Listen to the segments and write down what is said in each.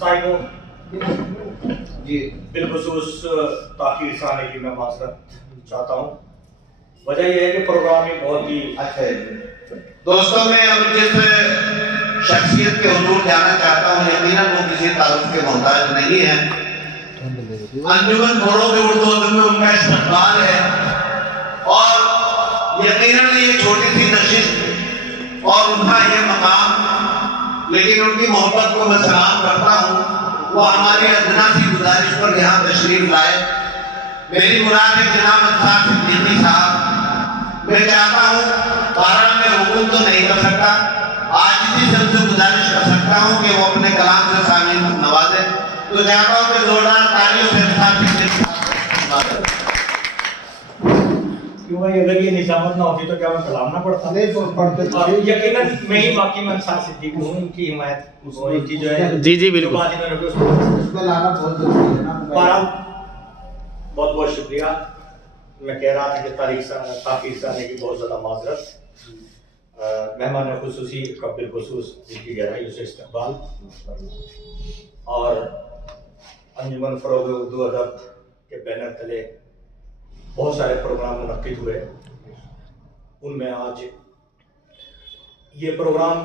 Simon جی بالخصوص تاخیر سے آنے کی میں معذرت چاہتا ہوں. وجہ یہ ہے کہ پروگرام ہی بہت ہی اچھا ہے. دوستوں میں اب جس شخصیت کے حضور جانا چاہتا ہوں یقیناً وہ کسی تعارف کے محتاج نہیں ہے. انجمن فروغ اردو ادب میں ان کا استقبال ہے اور یقیناً یہ چھوٹی سی نشست اور ان کا یہ مقام لیکن ان کی محبت کو میں سلام کرتا ہوں. وہ ہماری ادنا سی گزارش پر یہاں تشریف لائے. میری مراد ہے جناب اطہار صدیقی صاحب. میں چاہتا ہوں بہرحال میں حکم تو نہیں کر سکتا آج اسی سب سے گزارش کر سکتا ہوں کہ وہ اپنے کلام سے سامعین کو نوازے. تو چاہتا ہوں کہ زوردار تالیوں سے اطہار صدیقی صاحب نوازے. کیوں بھائی اگر یہ نظامت نہ ہوتی تو کیا میں کلام نہ پڑھتا؟ اور یقیناً میں ہی باقی میں انصار صدیق ہوں. ان کی حمایت ان کی جو ہے جی بالکل. بہرحال بہت بہت شکریہ. میں کہہ رہا تھا کہ تاخیر سے آنے کی بہت زیادہ معذرت. مہمان خصوصی کا بالخصوص جن کی گہرائیوں سے استقبال اور انجمن فروغ اردو ادب کے بینر تلے بہت سارے پروگرام منعقد ہوئے. ان میں آج یہ پروگرام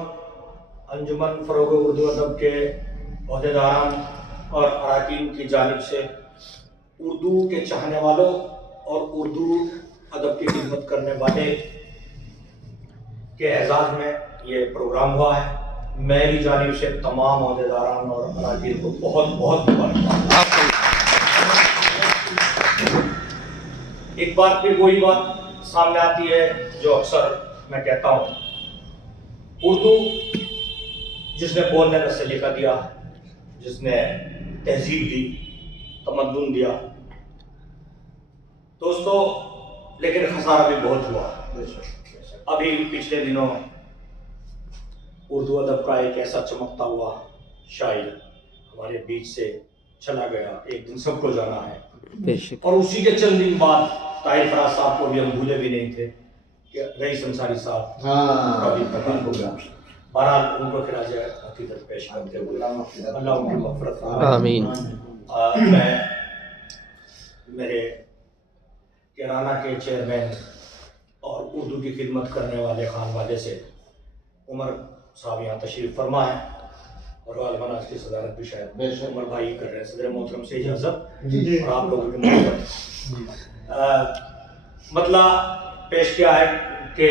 انجمن فروغ اردو ادب کے عہدیداران اور اراکین کی جانب سے اردو کے چاہنے والوں اور اردو ادب کی خدمت کرنے والے کے اعزاز میں یہ پروگرام ہوا ہے. میری جانب سے تمام عہدیداران اور اراکین کو بہت بہت مبارکباد. ایک بار پھر وہی بات سامنے آتی ہے جو اکثر میں کہتا ہوں. اردو جس نے بولنے کا سلیقہ دیا, جس نے تہذیب دی, تمدن دیا دوستو, لیکن خسارہ بھی بہت ہوا. ابھی پچھلے دنوں اردو ادب کا ایک ایسا چمکتا ہوا شاعر ہمارے بیچ سے چلا گیا. ایک دن سب کو جانا ہے اور اسی کے چند دن بعد طاہر فراز صاحب کو بھی ہم بھولے بھی نہیں تھے کہ رئیس انصاری صاحب کا بھی انتقال ہو گیا. بہرحال ان کو خراج عقیدت پیش کرتے ہوئے اللہ ان کی مغفرت فرمائے. آمین. میں میرے کیرانہ کے چیئرمین اور اردو کی خدمت کرنے والے خان والے سے عمر صاحب یہاں تشریف فرما ہے اور غالباً آج کی صدارت بھی شاید عمر بھائی کر رہے ہیں. صدر محترم سے اجازت اور آپ لوگوں کی محبت. مطلب پیش کیا ہے کہ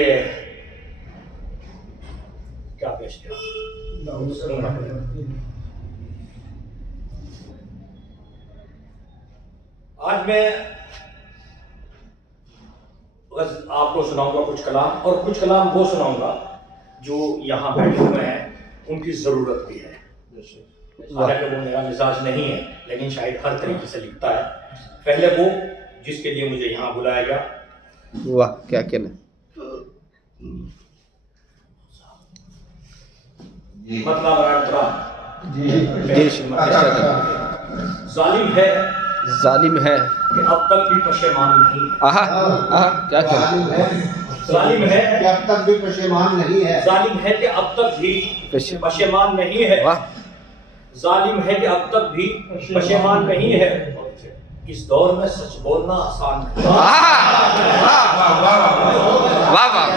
کیا پیش کیا آج میں آپ کو سناؤں گا کچھ کلام, اور کچھ کلام وہ سناؤں گا جو یہاں بیٹھے ہوئے ہیں ان کی ضرورت بھی ہے. حالانکہ وہ میرا مزاج نہیں ہے لیکن شاید ہر طریقے سے لکھتا ہے. پہلے وہ جس کے لیے مجھے یہاں بلایا گیا. واہ کیا کہنا. مطلب ظالم ہے کہ اب تک بھی پشیمان نہیں. کیا کہنا. ظالم ہے کہ اب تک بھی پشیمان نہیں ہے. ظالم ہے کہ اب تک بھی پشیمان نہیں ہے. ظالم ہے کہ اب تک بھی پشیمان نہیں ہے. اس دور میں سچ بولنا آسان ہے. واہ واہ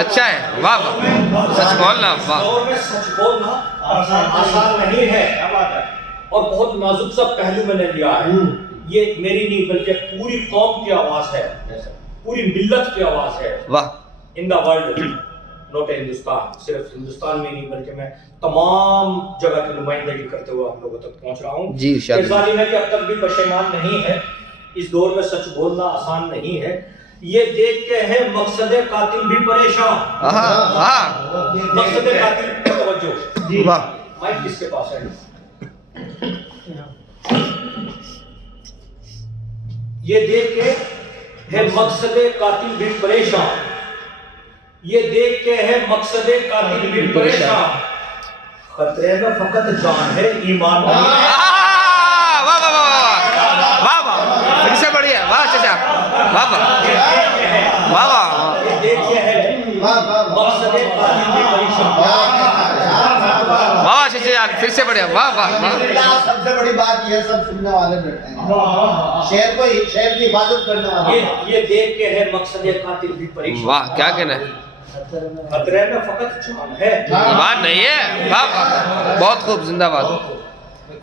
اچھا ہے. واہ واہ سچ بولنا. اس دور میں سچ بولنا آسان نہیں ہے. اور بہت نازک سا پہلو میں نے لیا ہے. یہ میری نہیں بلکہ پوری قوم کی آواز ہے, پوری ملت کی آواز ہے. واہ. ان دا ورلڈ, نوٹ ہندوستان, صرف ہندوستان میں نہیں بلکہ میں تمام جگہ کی نمائندگی کرتے ہوئے آپ لوگوں تک پہنچ رہا ہوں. جی کہ ظالم ہے کہ اب تک بھی پشیمان نہیں ہے. اس دور میں سچ بولنا آسان نہیں ہے. یہ دیکھ کے ہے مقصد قاتل بھی پریشان. مقصد قاتل پر توجہ. مائک کس کے پاس ہے؟ یہ دیکھ کے ہے مقصد قاتل بھی پریشان. یہ دیکھ کے ہے مقصد قاتل بھی پریشان. خطرے میں فقط جان ہے ایمان نہیں. واہ واہ واہ واہ پھر سے بڑھیا. واہ چچا واہ واہ واہ واہ. یہ دیکھ کے ہے مقصد قاتل بھی پریشان. واہ چچا यार फिर से बढ़िया वाह वाह वाह सबसे बड़ी बात ये सब सुनने वाले बैठे हैं शहर की हिफाजत करने वाले ये देख के है मकसद कातिल भी परेशान। वाह क्या कहना है खतरे में फकत जान है, ईमान नहीं है वाह वाह बहुत खूब जिंदाबाद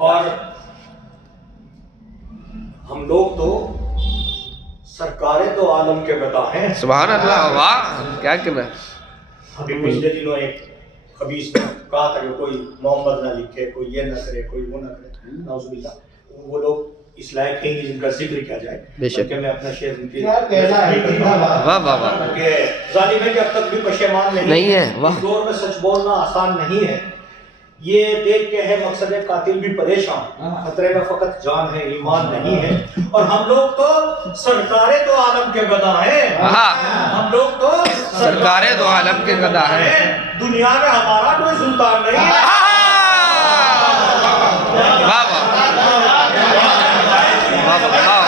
और हम लोग तो सरकारे तो आलम के गदा हैं। सुभान अल्लाह वाह क्या कहना है अभी पिछले दिनों एक खबीस ने कहा था कि कोई मोहम्मद ना लिखे, कोई ये ना करे, कोई वो ना करे, नाउजुबिल्लाह। वो लोग इस लायक हैं कि जिनका जिक्र किया जाए। बेशक। बल्कि मैं अपना शेर उनकी वाह वाह वाह कि जालिम है कि अब तक भी पशेमान नहीं है, वाह। इस दौर में सच बोलना आसान नहीं है। ये देख के है मकसद कातिल भी परेशान, खतरे में फकत जान है, ईमान नहीं है। और हम लोग तो सरकारे दो आलम के गदा हैं। हाँ। हम लोग तो सरकारे दो आलम के गदा हैं। दुनिया में हमारा कोई सुल्तान नहीं है। वाह वाह वाह वाह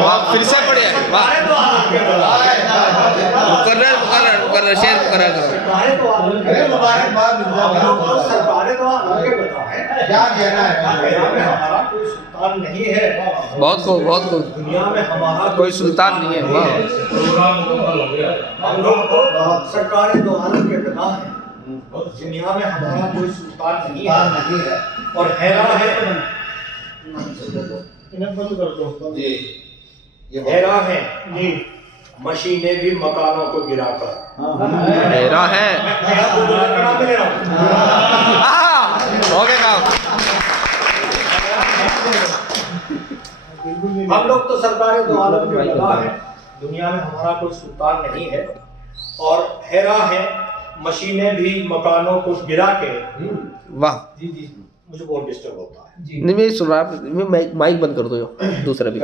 वाह फिर से बढ़िया वाह सरकारे दो आलम के गदा हैं। मुकर्रर मुकर्रर मुकर्रर शेर मुकर्रर करो सरकारे दो आलम के गदा हैं। मुबारकबाद हम लोग तो सरकारे दो आलम के गदा हैं। क्या कहना है दुनिया में हमारा कोई सुल्तान नहीं है। बहुत खूब बहुत खूब दुनिया में हमारा कोई सुल्तान नहीं है वाह हम लोग तो सरकारें दो आलम के गदा हैं। दुनिया में हमारा कोई सुल्तान नहीं है। और हैरान है हैरान है मशीनें भी मकानों को गिराकर। मेरा है मैं आपको कड़ा दे रहा हूं। हो गया काम हम लोग तो सरकारें दो आलम के गदा हैं। दुनिया में हमारा कोई सुल्तान नहीं है। और हैरान है मशीनें भी मकानों को गिरा के। वाह मुझे बहुत डिस्टर्ब होता है। नहीं मैं सुन रहा माइक बंद कर दो दूसरा भी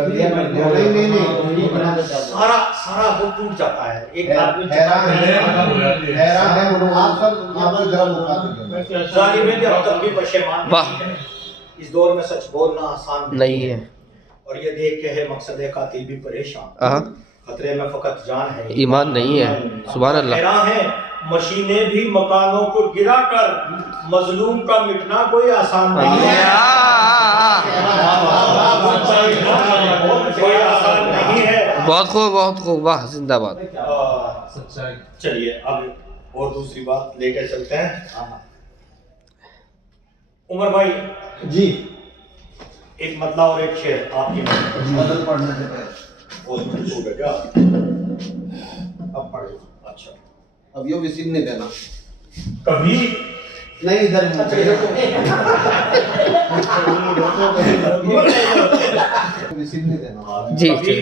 सारा सारा वो टूट जाता है। एक आदमी जालिम है कि अब तक भी पशेमान वाह। नहीं है। इस दौर में सच बोलना आसान नहीं है और ये देख के है मकसद कातिल भी परेशान, हाँ खतरे में फकत जान है, ईमान नहीं है सुभान अल्लाह हैरान है मशीनें भी मकानों को गिराकर। मजलूम का मिटना कोई आसान नहीं है। कोई आसान नहीं है। बहुत खूब वाह जिंदाबाद चलिए अब और दूसरी बात लेकर चलते हैं। उमर भाई जी एक मतला और एक शेर आपकी बदल पढ़ने से पहले बहुत मंसूब है क्या? अब पढ़ो अच्छा अब यो विसिल नहीं देना कभी नहीं इधर विसिल नहीं देना जी कभी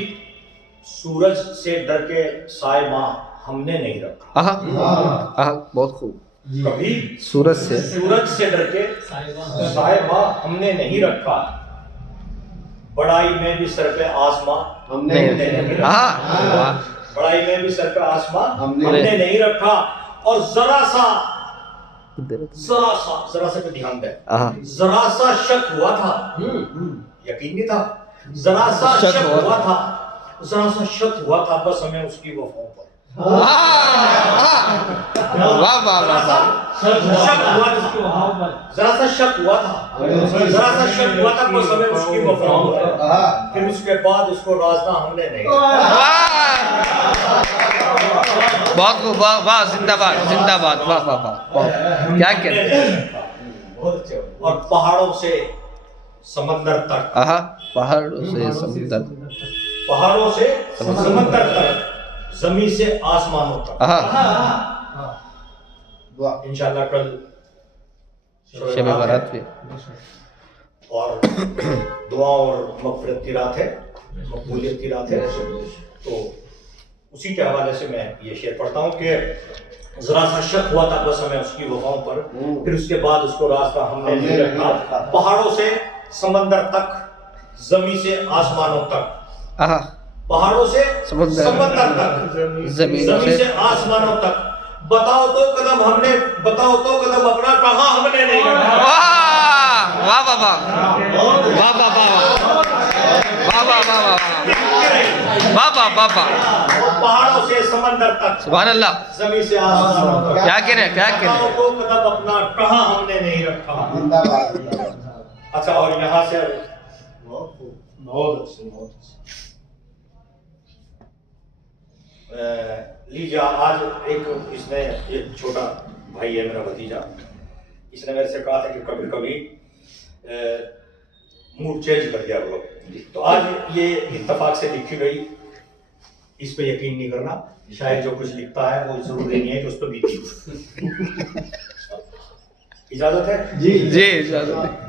सूरज से डर के साए माँ हमने नहीं रखा। बहुत खूब कभी सूरज से डर के साए माँ हमने नहीं रखा। बड़ाई में भी सर पे आसमां हमने नहीं रखा। वाह बड़ाई में भी सर पे आसमां हमने हमने नहीं रखा। और जरा सा पे ध्यान दे, जरा सा शक हुआ था, यकीन नहीं था, जरा सा शक हुआ था, जरा सा शक हुआ था बस हमें उसकी वफाओं पर। वाह वाह वाह शक हुआ था, जरा सा शक हुआ था, जरा सा शक हुआ था बस हमें उसकी वफाओं पर। फिर उसके बाद उसको राज़ना हमने नहीं। बहुत खूब वाह वाह जिंदाबाद जिंदाबाद वाह वाह वाह क्या कहते हैं और पहाड़ों से समंदर तक, पहाड़ों से समुद्र पहाड़ों से समंदर तक, जमीन से आसमानों तक। इंशाल्लाह कल शब बारात पे और दुआ और मग़फ़िरत की रात है, मक़बूलियत की रात है। तो उसी के हवाले से मैं ये शेर पढ़ता हूँ कि जरा सा शक हुआ था बस हमें उसकी वफाओं पर। फिर उसके बाद उसको रास्ता हमने नहीं रखा। पहाड़ों से समंदर तक, जमीन से आसमानों तक, पहाड़ों से समंदर तक, जमीन से आसमानों तक। बताओ तो कदम अपना कहाँ हमने नहीं रखा। वाह वाह वाह वाह वाह वाह वाह वाह वाह वाह वाह वाह वाह वाह वो पहाड़ों से समंदर तक, सुभान अल्लाह जमीन से आसमानों तक, क्या कह रहे हैं क्या कह रहे हैं को कदम अपना कहाँ हमने नहीं रखा। जिंदाबाद अच्छा, और यहाँ से बहुत अच्छे लीजिए, आज एक इसने, एक छोटा भाई है मेरा भतीजा, इसने मेरे से कहा था कि कभी कभी मूड चेंज कर दिया करो, तो आज ये इत्तेफाक से लिखी गई, इस पे यकीन नहीं करना, शायद जो कुछ लिखता है वो जरूरी नहीं है कि उस पर बीती। इजाजत है जी इजाजत है।